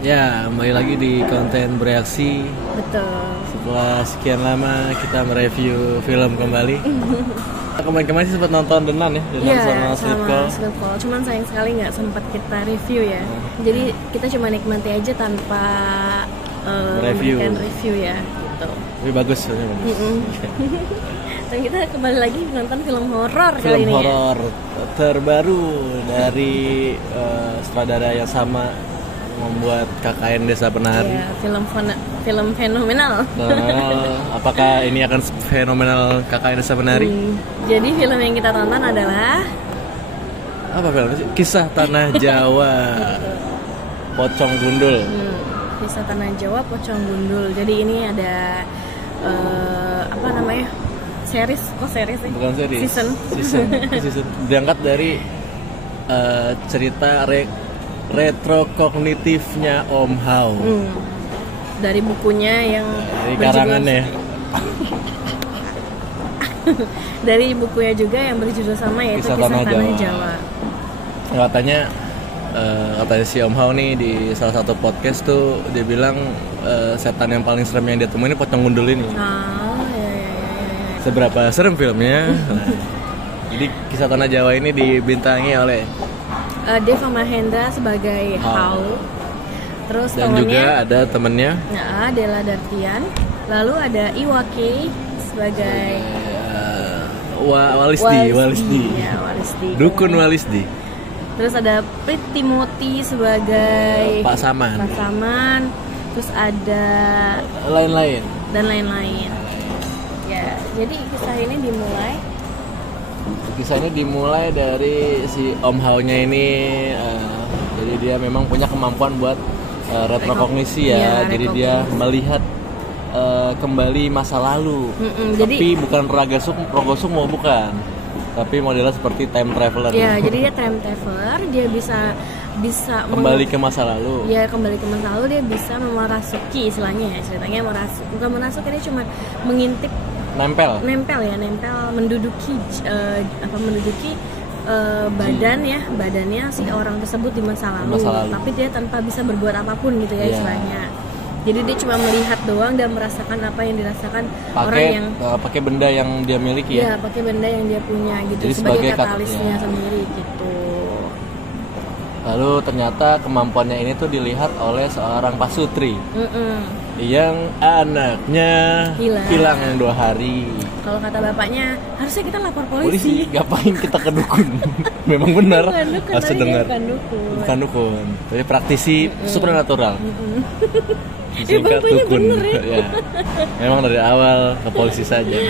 Ya, kembali lagi di konten bereaksi. Betul. Setelah sekian lama kita mereview film kembali. Kemarin sih sempat nonton The Nun ya, The Nun sama Sleep Call. Cuman sayang sekali nggak sempat kita review ya. Jadi kita cuma nikmati aja tanpa memberikan review ya, gitu. Tapi bagus sebenarnya. Dan kita kembali lagi nonton film horor kali ini. Film horor terbaru dari sutradara yang sama membuat KKN Desa Penari. Ya, film fenomenal. Apakah ini akan fenomenal KKN Desa Penari? Jadi film yang kita tonton adalah apa filmnya sih? Kisah Tanah Jawa. Pocong Gundul. Kisah Tanah Jawa Pocong Gundul. Jadi ini ada apa namanya? Series sih? Bukan series. Season. Diangkat dari cerita retrokognitifnya Om Hao. Dari bukunya yang dari karangannya. Dari bukunya juga yang berjudul sama, yaitu Kisah Tanah Jawa. Katanya si Om Hao nih di salah satu podcast tuh dia bilang setan yang paling serem yang dia temuin ini Pocong Gundul ini. Ya. Seberapa serem filmnya? Jadi Kisah Tanah Jawa ini dibintangi oleh Deva Mahendra sebagai Hao. Terus dan juga ada temennya Della Dartian. Lalu ada Iwake sebagai Walisdi. Ya, Walisdi. Dukun Walisdi. Terus ada Prit Timothy sebagai Pak Saman. Terus ada lain-lain. Ya, jadi kisah ini dimulai dari si Om Hao-nya ini. Jadi dia memang punya kemampuan buat retrokognisi ya. Jadi dia melihat kembali masa lalu. Tapi bukan Rogosuk mau bukan. Tapi modelnya seperti time traveler. Ya, jadi dia time traveler, dia bisa kembali ke masa lalu. Ya, kembali ke masa lalu, dia bisa memerasuki istilahnya ya. Ceritanya bukan merasuki, dia cuma mengintip, nempel, menduduki badannya si orang tersebut di masa lalu. Tapi dia tanpa bisa berbuat apapun gitu ya istilahnya. Jadi dia cuma melihat doang dan merasakan apa yang dirasakan orang yang pakai benda yang dia miliki ya. Iya, pakai benda yang dia punya gitu. Jadi sebagai katalisnya sendiri gitu. Lalu ternyata kemampuannya ini tuh dilihat oleh seorang pasutri yang anaknya hilang 2 hari. Kalau kata bapaknya, harusnya kita lapor polisi. Ngapain kita ke dukun? Memang benar. Harus dengar. Bukan dukun. Tapi praktisi supernatural. Singkat dukun. Ya. Memang dari awal ke polisi saja.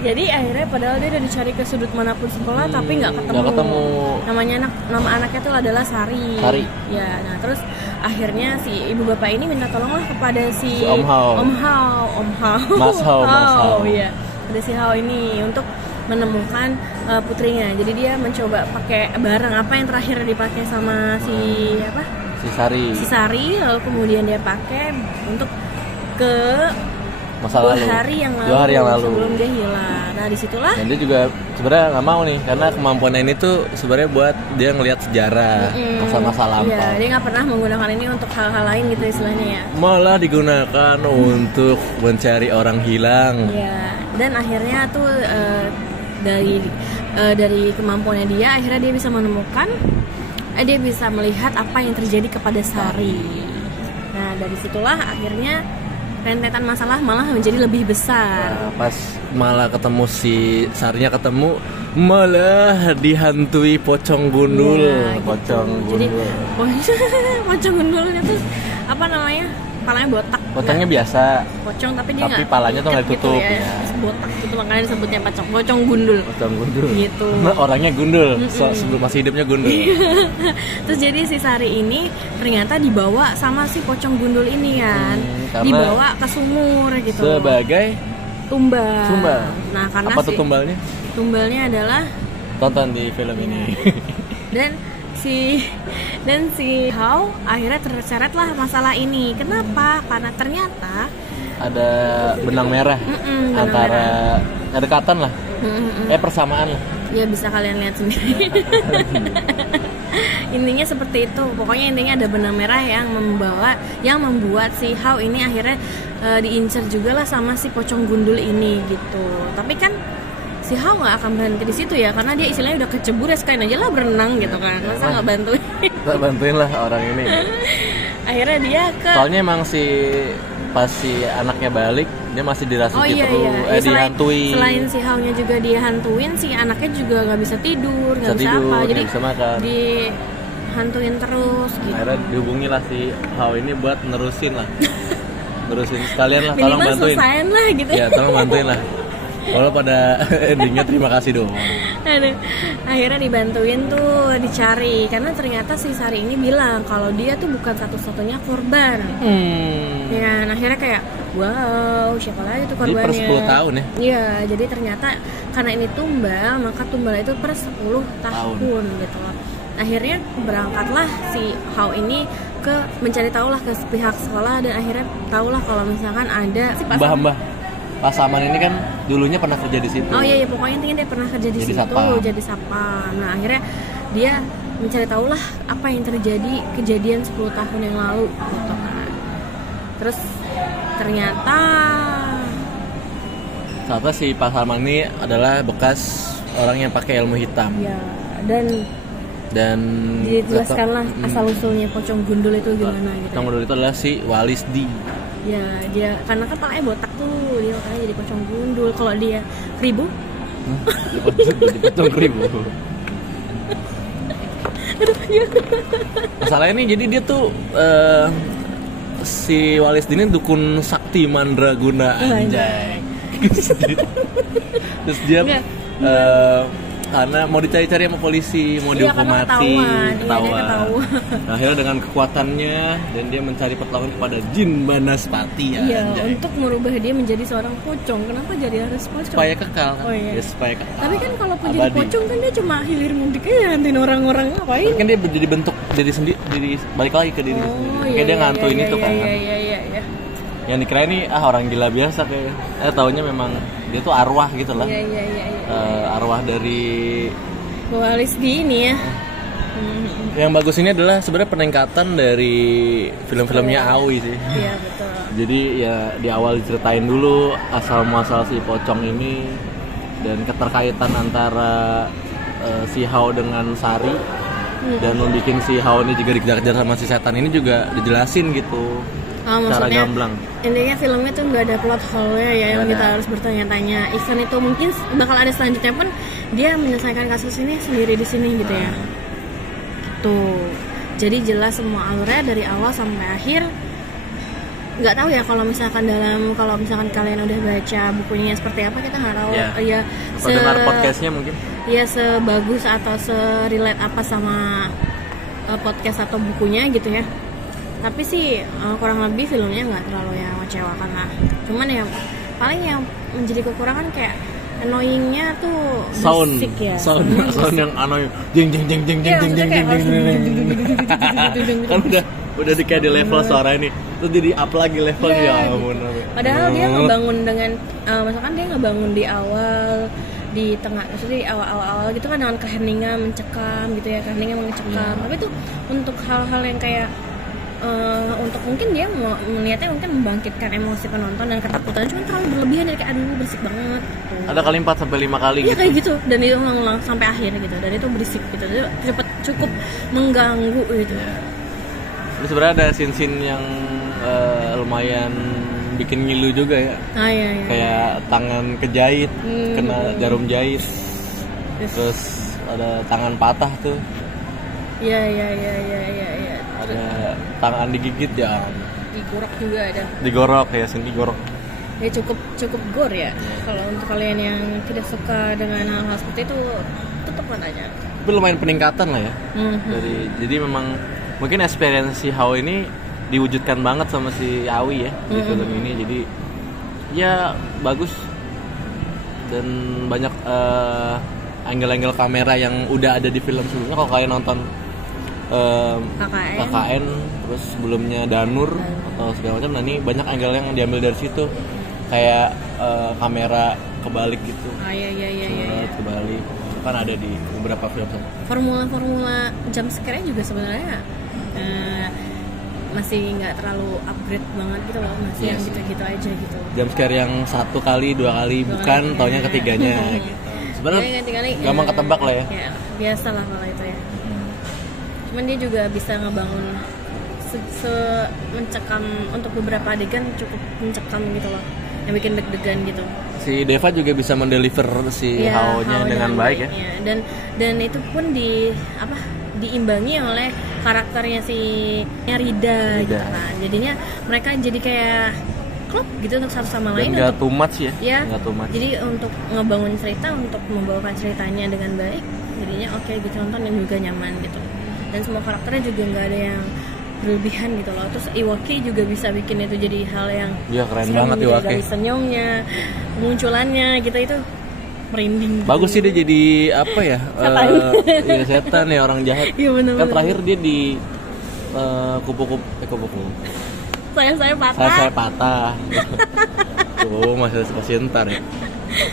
Jadi akhirnya padahal dia udah dicari ke sudut manapun sekolah tapi nggak ketemu. Nama anaknya tuh adalah Sari. Ya, nah terus akhirnya si ibu bapak ini minta tolonglah kepada si Om Hao. Mas Hao. Iya. Ada si Hao ini untuk menemukan putrinya. Jadi dia mencoba pakai barang apa yang terakhir dipakai sama si Sari, lalu kemudian dia pakai untuk ke masa lalu. 2 hari yang lalu sebelum dia hilang. Nah disitulah. Dan dia juga sebenarnya nggak mau nih karena kemampuannya ini tuh sebenarnya buat dia ngelihat sejarah masa-masa lampau. Iya, dia nggak pernah menggunakan ini untuk hal-hal lain gitu istilahnya ya. Malah digunakan untuk mencari orang hilang. Iya. Dan akhirnya tuh dari kemampuannya dia akhirnya dia bisa menemukan, dia bisa melihat apa yang terjadi kepada Sari. Nah dari situlah akhirnya rentetan masalah malah menjadi lebih besar. Nah, pas malah ketemu si Sarinya malah dihantui Pocong Gundul. Ya, Pocong Gundulnya tuh apa namanya? Palanya botak. Pocongnya biasa. Pocong tapi dia tapi palanya tuh nggak ditutup gitu ya. Botak gitu makanya disebutnya Pocong Gundul. Gitu. Nah, orangnya gundul. Sebelum masih hidupnya gundul. Terus jadi si Sari ini ternyata dibawa sama si Pocong Gundul ini kan. Dibawa ke sumur gitu. Sebagai tumbal. Nah, karena apa tuh tumbalnya? Tumbalnya adalah tonton di film ini. Dan si Hao akhirnya terseret-lah masalah ini. Kenapa? Karena ternyata ada benang merah antara kedekatan lah. Persamaan lah. Ya bisa kalian lihat sendiri. Intinya seperti itu. Pokoknya intinya ada benang merah yang membuat si Hao ini akhirnya diincar juga lah sama si pocong gundul ini gitu. Tapi kan si Hao nggak akan berhenti di situ ya, karena dia istilahnya udah kecebur ya, sekalian aja lah berenang gitu kan. Masa nggak bantuin? Kita bantuin lah orang ini. Akhirnya dia soalnya emang pas si anaknya balik, dia masih dirasuki terus, dihantui. Selain si Hao-nya juga dia hantuin, si anaknya juga nggak bisa tidur, nggak bisa apa, jadi bisa makan. Dihantuin terus gitu. Akhirnya dihubungi lah si Hao ini buat nerusin sekalian lah, tolong bantuin. Selesain lah gitu. Ya, tolong bantuin lah. Kalau pada endingnya terima kasih doang. Akhirnya dibantuin tuh, dicari, karena ternyata si Sari ini bilang kalau dia tuh bukan satu-satunya korban. Ya, akhirnya kayak wow, siapa lagi tuh korbannya? Jadi per 10 tahun ya? Iya, jadi ternyata karena ini tumbal, maka tumbal itu per 10 tahun gitu loh. Akhirnya berangkatlah si Hao ini mencari tahulah ke pihak sekolah, dan akhirnya tahulah kalau misalkan ada si Mbah Pak Saman ini kan dulunya pernah kerja di situ. Oh iya, pokoknya intinya dia pernah kerja di situ, jadi satpam. Nah, akhirnya dia mencari tahulah apa yang terjadi kejadian 10 tahun yang lalu gitu kan. Terus ternyata si Pak Saman ini adalah bekas orang yang pakai ilmu hitam. Ya, dan dijelaskanlah asal usulnya pocong gundul itu gimana gitu. Pocong gundul itu adalah si Walisdi. Ya, dia karena kan palanya botak tuh, dia makanya jadi pocong gundul. Kalau dia kribo, jadi pocong kribo. Masalahnya nih, jadi dia tuh si Walisdi ini dukun sakti mandraguna, anjay. Terus dia karena mau dicari-cari sama polisi, mau dihukum mati, ketahuan. Nah, akhirnya dengan kekuatannya dan dia mencari pertolongan kepada jin Banaspati. Iya, untuk merubah dia menjadi seorang pocong. Kenapa jadi harus pocong? Supaya kekal. Oh, iya. Ya, supaya kekal. Tapi kan kalau jadi pocong kan dia cuma hilir mudik aja, nantiin orang-orang ngapain? Kan dia jadi bentuk diri sendiri, balik lagi ke diri sendiri. Kayak dia ngantuin itu kan. Iya. Yang dikira ini orang gila biasa kayak. Taunya memang dia tuh arwah gitu lah. Iya. Arwah dari Walisdi ini ya. Yang bagus ini adalah sebenarnya peningkatan dari film-filmnya Aoi sih. Iya, betul. Jadi ya di awal diceritain dulu asal muasal si pocong ini dan keterkaitan antara si Hao dengan Sari, dan membuat si Hao ini juga dikejar-kejar sama si setan ini juga dijelasin gitu. Secara gamblang. Intinya filmnya tuh nggak ada plot hole-nya ya, yang kita harus bertanya-tanya. Event itu mungkin bakal ada selanjutnya pun dia menyelesaikan kasus ini sendiri di sini gitu ya. Tuh, jadi jelas semua alurnya dari awal sampai akhir. Nggak tahu ya kalau misalkan kalian udah baca bukunya seperti apa, kita nggak tahu. Ya, dengar podcastnya mungkin. Ya, sebagus atau serelate apa sama podcast atau bukunya gitu ya. Tapi sih kurang lebih filmnya nggak terlalu yang mengecewakan lah. Cuman yang paling yang menjadi kekurangan kayak annoyingnya tuh berisik ya. Sound yang annoying. Jeng. Kan udah di kayak di level suara ini. Terus jadi up lagi levelnya, ya ampun. Padahal dia ngebangun dengan misalkan dia ngebangun di awal, di tengah, maksudnya di awal gitu kan dengan keheningan mencekam gitu ya, keheningan mencekam. Tapi tuh untuk hal-hal yang kayak untuk mungkin dia mau melihatnya mungkin membangkitkan emosi penonton dan ketakutan, cuma terlalu berlebihan, dari kayak aduh berisik banget gitu. Ada kali 4-5 kali gitu. Kayak gitu, dan itu ngulang sampai akhir gitu, dan itu berisik gitu, jadi cukup mengganggu gitu. Terus sebenarnya ada scene-scene yang lumayan bikin ngilu juga ya. Iya. Kayak tangan kejahit, kena jarum jahit. Terus ada tangan patah tuh. Iya. Ada tangan digigit ya. Digorok juga ada. Digorok ya, digorok. Ya cukup gore ya. Kalau untuk kalian yang tidak suka dengan hal-hal seperti itu, tutup matanya. Tapi lumayan peningkatan lah ya. Jadi memang mungkin experience si Hao ini diwujudkan banget sama si Aoi ya di film ini. Jadi ya bagus dan banyak angle-angle kamera yang udah ada di film sebelumnya. Kalau kalian nonton KKN terus sebelumnya Danur atau segala macam, nah ini banyak angle yang diambil dari situ, kayak kamera kebalik gitu. Iya. Kebalik. kan ada di beberapa film. Formula jump scare juga sebenarnya masih nggak terlalu upgrade banget gitu loh, masih yang gitu-gitu aja gitu. Jump scare yang 1 kali 2 kali bukan taunya ketiganya gitu. Sebenarnya gampang ketebak lah ya. Biasa lah kalau itu ya. Cuman dia juga bisa ngebangun mencekam untuk beberapa adegan, cukup mencekam gitu loh, yang bikin deg-degan gitu. Si Deva juga bisa mendeliver si Hao-nya dengan baik ya. Dan itu pun diimbangi oleh karakternya si Rida gitu kan. Jadinya mereka jadi kayak klop gitu untuk satu sama lain. Nggak too much ya. Nggak too much. Jadi untuk ngebangun cerita, untuk membawakan ceritanya dengan baik, jadinya oke gitu, nonton dan juga nyaman gitu. Dan semua karakternya juga nggak ada yang berlebihan gitu loh. Terus Iwaki juga bisa bikin itu jadi hal yang keren banget Iwaki. Dari senyumnya, munculannya gitu, itu merinding. Bagus sih dia jadi apa ya? Setan ya, orang jahat. Iya, bener. Kan terakhir dia di kupu-kupu. Saya patah. Saya patah. Tuh masih ntar ya.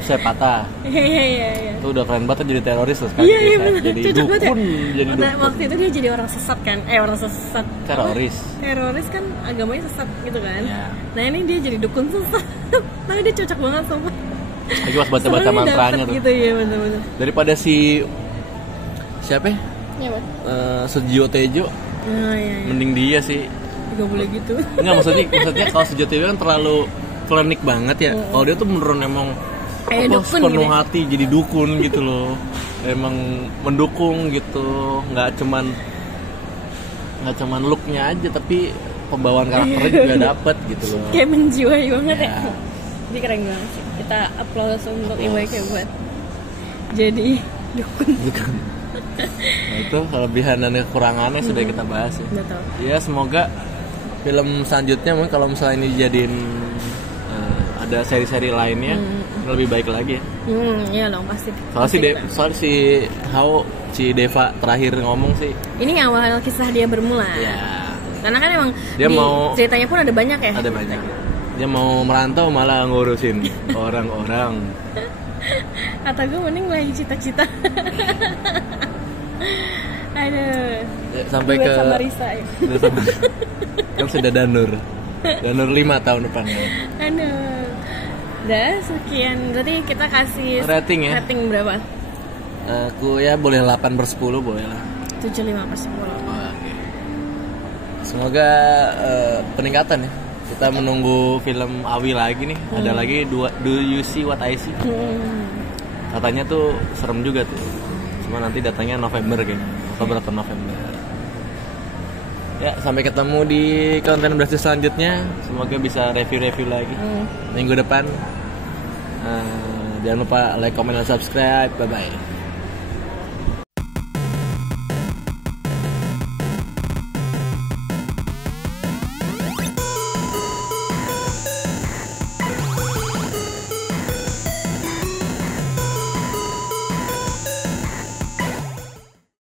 Saya patah. Iya. Itu udah keren banget jadi teroris terus kan. Iya, bener. Jadi dukun, jadi dukun. Waktu itu dia jadi orang sesat kan? Orang sesat. Teroris kan agamanya sesat gitu kan. Yeah. Nah, ini dia jadi dukun sesat. Tapi dia cocok banget sama. Lagi pas baca-baca mantranya tuh. Gitu ya, bener-bener. Daripada siapa? Iya, Sujio Tejo. Iya. Mending dia sih. Gak boleh gitu. Enggak, maksudnya kalau Sujio Tejo kan terlalu klinik banget ya. Kalau dia tuh beneran emang penuh hati jadi dukun gitu loh. Emang mendukung gitu, nggak cuman looknya aja, tapi pembawaan karakternya juga dapet gitu loh. Kayak menjiwai banget ya. Jadi keren banget sih. Kita applause untuk Iwaki buat jadi dukun. Nah, itu kelebihan dan kekurangannya sudah kita bahas ya. Betul. Ya, semoga film selanjutnya mungkin kalau misalnya ini dijadiin ada seri-seri lainnya lebih baik lagi ya. Iya dong, pasti. Soal si Hao, si Deva terakhir ngomong sih. Ini awal kisah dia bermula. Iya. Karena kan emang dia mau ceritanya pun ada banyak ya. Ada banyak. Dia mau merantau malah ngurusin orang-orang. Kata gue mending lagi cita-cita. Aduh. Sampai ke sama Risa ya. Kan sudah Danur 5 tahun depan ya. Aduh. Udah sekian. Berarti kita kasih rating ya. Rating berapa? Aku ya boleh 8/10 boleh lah. 7/5/10. Oke. Semoga peningkatan ya. Kita menunggu film Awi lagi nih. Ada lagi Do You See What I See. Katanya tuh serem juga tuh. Cuma nanti datangnya November kayaknya. Oktober atau November. Ya, sampai ketemu di konten berhasil selanjutnya. Semoga bisa review-review lagi minggu depan. Jangan lupa like, comment, dan subscribe. Bye-bye.